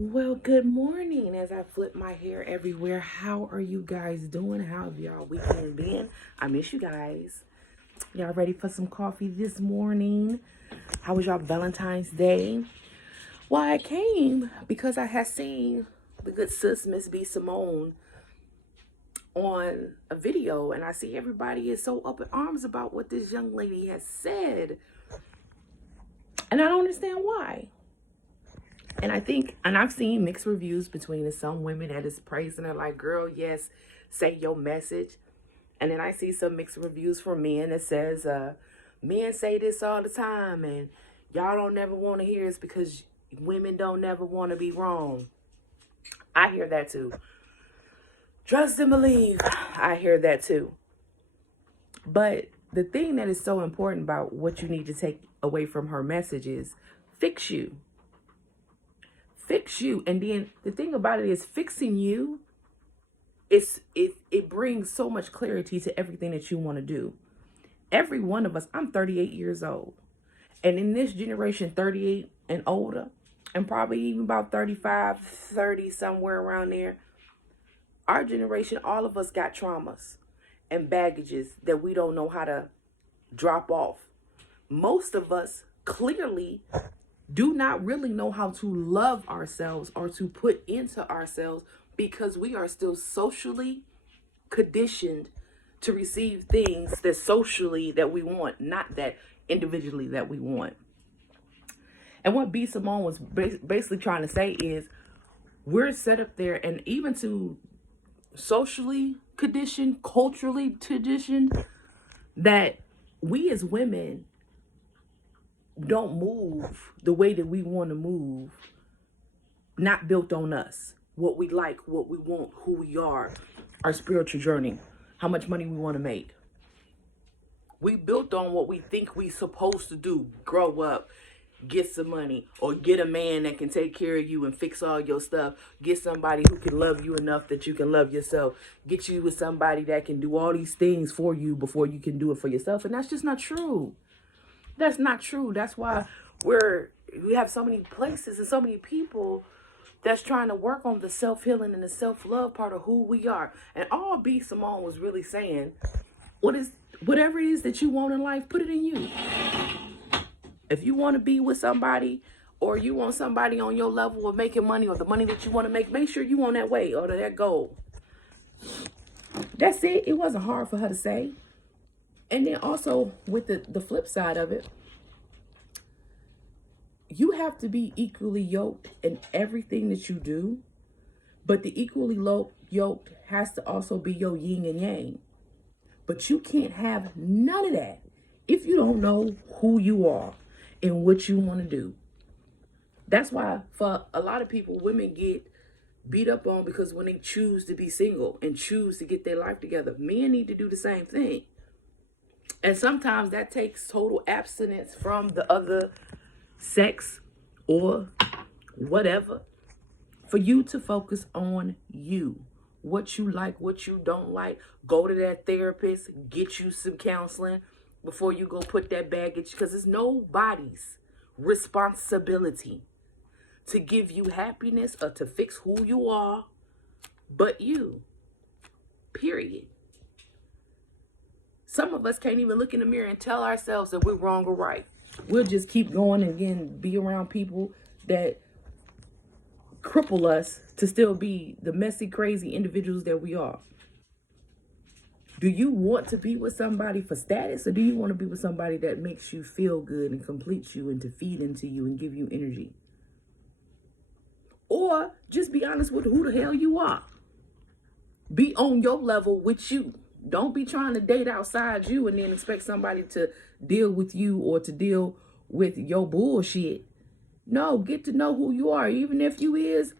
Well, good morning as I flip my hair everywhere. How are you guys doing? How have y'all weekend been? I miss you guys. Y'all ready for some coffee this morning? How was y'all Valentine's Day? Well, I came because I had seen the good sis, Miss B. Simone, on a video, and I see everybody is so up in arms about what this young lady has said. And I don't understand why. And I've seen mixed reviews between some women that is praising her like, girl, yes, say your message. And then I see some mixed reviews from men that says, men say this all the time and y'all don't never want to hear it because women don't never want to be wrong. I hear that too. Trust and believe. I hear that too. But the thing that is so important about what you need to take away from her message is fix you. Fix you. And then the thing about it is fixing you, it brings so much clarity to everything that you want to do. Every one of us, I'm 38 years old. And in this generation, 38 and older, and probably even about 35, 30, somewhere around there, our generation, all of us got traumas and baggages that we don't know how to drop off. Most of us clearly do not really know how to love ourselves or to put into ourselves because we are still socially conditioned to receive things that socially that we want, not that individually that we want. And what B. Simone was basically trying to say is we're set up there, and even to socially conditioned, culturally conditioned, that we as women don't move the way that we want to move, not built on us, what we like, what we want, who we are, our spiritual journey, how much money we want to make. We built on what we think we supposed to do: grow up, get some money, or get a man that can take care of you and fix all your stuff, get somebody who can love you enough that you can love yourself, get you with somebody that can do all these things for you before you can do it for yourself. And that's just not true. That's not true. That's why we have so many places and so many people that's trying to work on the self-healing and the self-love part of who we are. And all B. Simone was really saying, whatever it is that you want in life, put it in you. If you want to be with somebody, or you want somebody on your level of making money, or the money that you want to make sure you on that way or to that goal. That's it. It wasn't hard for her to say. And then also with the flip side of it, you have to be equally yoked in everything that you do, but the equally yoked has to also be your yin and yang. But you can't have none of that if you don't know who you are and what you want to do. That's why for a lot of people, women get beat up on because when they choose to be single and choose to get their life together, men need to do the same thing. And sometimes that takes total abstinence from the other sex or whatever for you to focus on you. What you like, what you don't like. Go to that therapist, get you some counseling before you go put that baggage, because it's nobody's responsibility to give you happiness or to fix who you are but you. Period. Some of us can't even look in the mirror and tell ourselves that we're wrong or right. We'll just keep going and again be around people that cripple us to still be the messy, crazy individuals that we are. Do you want to be with somebody for status, or do you want to be with somebody that makes you feel good and completes you and to feed into you and give you energy? Or just be honest with who the hell you are. Be on your level with you. Don't be trying to date outside you and then expect somebody to deal with you or to deal with your bullshit. No, get to know who you are. Even if you is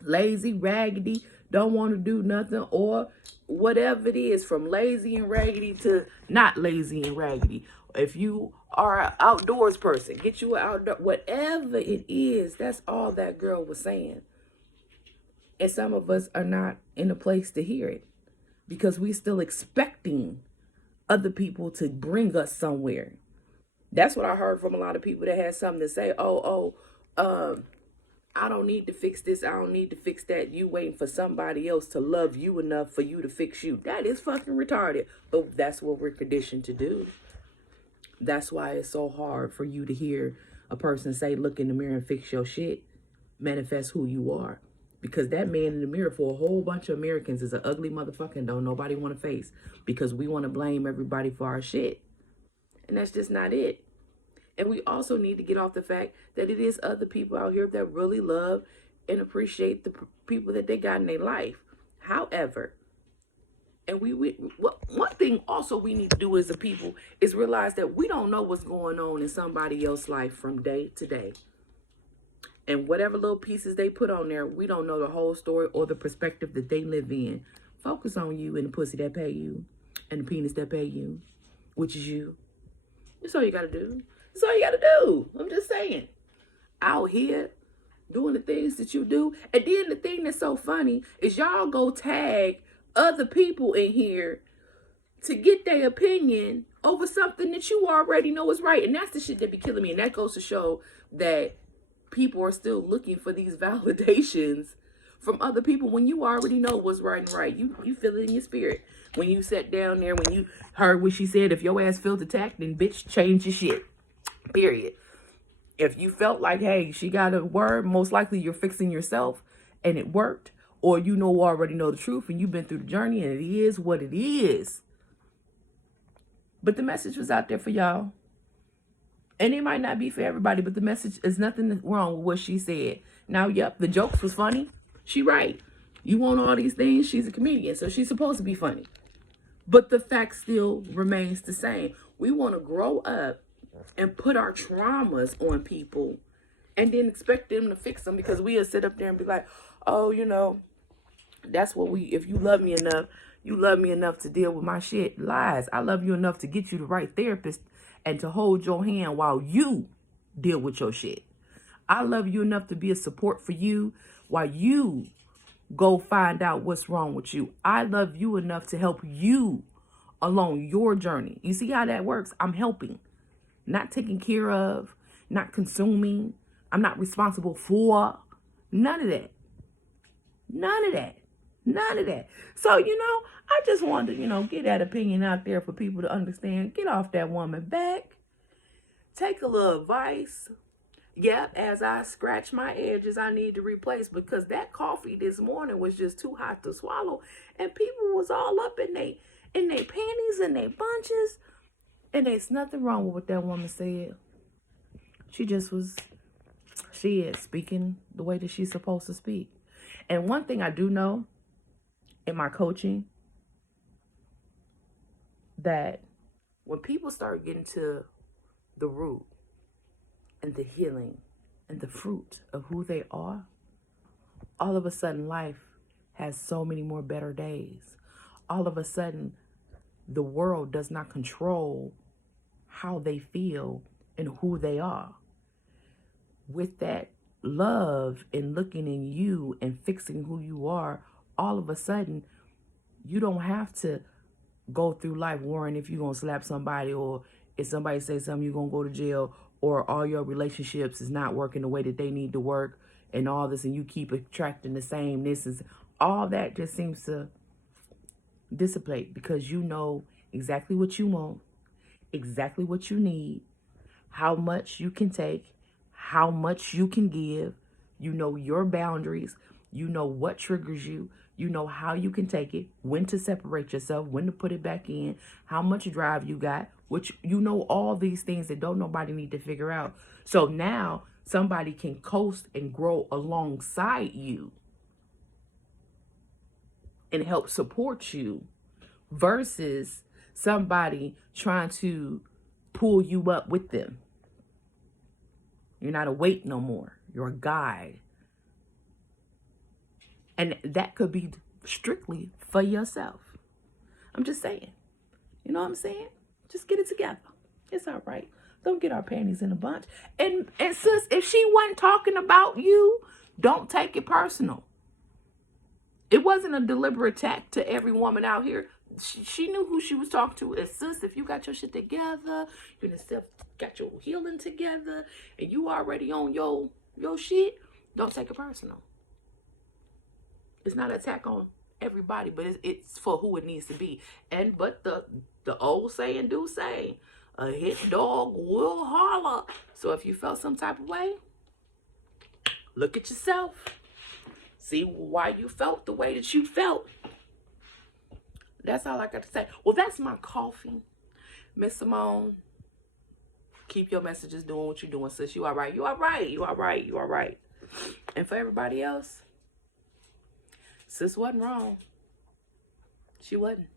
lazy, raggedy, don't want to do nothing, or whatever it is, from lazy and raggedy to not lazy and raggedy. If you are an outdoors person, get you an outdoor, whatever it is. That's all that girl was saying. And some of us are not in a place to hear it because we're still expecting other people to bring us somewhere. That's what I heard from a lot of people that had something to say. I don't need to fix this. I don't need to fix that. You waiting for somebody else to love you enough for you to fix you. That is fucking retarded. But that's what we're conditioned to do. That's why it's so hard for you to hear a person say, look in the mirror and fix your shit. Manifest who you are. Because that man in the mirror for a whole bunch of Americans is an ugly motherfucker and don't nobody want to face. Because we want to blame everybody for our shit. And that's just not it. And we also need to get off the fact that it is other people out here that really love and appreciate the people that they got in their life. However, and one thing also we need to do as a people is realize that we don't know what's going on in somebody else's life from day to day. And whatever little pieces they put on there, we don't know the whole story or the perspective that they live in. Focus on you and the pussy that pay you and the penis that pay you, which is you. That's all you got to do. That's all you got to do. I'm just saying. Out here doing the things that you do. And then the thing that's so funny is y'all go tag other people in here to get their opinion over something that you already know is right. And that's the shit that be killing me. And that goes to show that people are still looking for these validations from other people when you already know what's right and right. You feel it in your spirit. When you sat down there, when you heard what she said, if your ass felt attacked, then bitch, change your shit. Period. If you felt like, hey, she got a word, most likely you're fixing yourself and it worked. Or you already know the truth and you've been through the journey and it is what it is. But the message was out there for y'all. And it might not be for everybody, but the message is nothing wrong with what she said. Now, yep, the jokes was funny. She right. You want all these things. She's a comedian, so she's supposed to be funny. But the fact still remains the same. We want to grow up and put our traumas on people and then expect them to fix them because we'll sit up there and be like, oh, that's what if you love me enough, you love me enough to deal with my shit. Lies. I love you enough to get you the right therapist and to hold your hand while you deal with your shit. I love you enough to be a support for you while you go find out what's wrong with you. I love you enough to help you along your journey. You see how that works? I'm helping. Not taking care of, not consuming. I'm not responsible for none of that. None of that. None of that. So, I just wanted to, get that opinion out there for people to understand. Get off that woman back. Take a little advice. Yep, as I scratch my edges, I need to replace because that coffee this morning was just too hot to swallow. And people was all up in they panties and they bunches. And there's nothing wrong with what that woman said. She is speaking the way that she's supposed to speak. And one thing I do know in my coaching, that when people start getting to the root and the healing and the fruit of who they are, all of a sudden life has so many more better days. All of a sudden, the world does not control how they feel and who they are. With that love and looking in you and fixing who you are, all of a sudden, you don't have to go through life worrying if you're going to slap somebody or if somebody says something, you're going to go to jail, or all your relationships is not working the way that they need to work and all this, and you keep attracting the same. This is all that just seems to dissipate because you know exactly what you want, exactly what you need, how much you can take, how much you can give. You know your boundaries. You know what triggers you. You know how you can take it, when to separate yourself, when to put it back in, how much drive you got, which you know all these things that don't nobody need to figure out. So now somebody can coast and grow alongside you and help support you versus somebody trying to pull you up with them. You're not a weight no more. You're a guide. And that could be strictly for yourself. I'm just saying. You know what I'm saying? Just get it together. It's all right. Don't get our panties in a bunch. And sis, if she wasn't talking about you, don't take it personal. It wasn't a deliberate attack to every woman out here. She knew who she was talking to. And sis, if you got your shit together, got your healing together, and you already on your shit, Don't take it personal. It's not an attack on everybody, but it's for who it needs to be. And but the old saying do say, a hit dog will holler. So if you felt some type of way, look at yourself. See why you felt the way that you felt. That's all I got to say. Well, that's my coffee. Miss Simone, keep your messages doing what you're doing, sis. You all right. You all right. You all right. You all right. And for everybody else, sis wasn't wrong. She wasn't.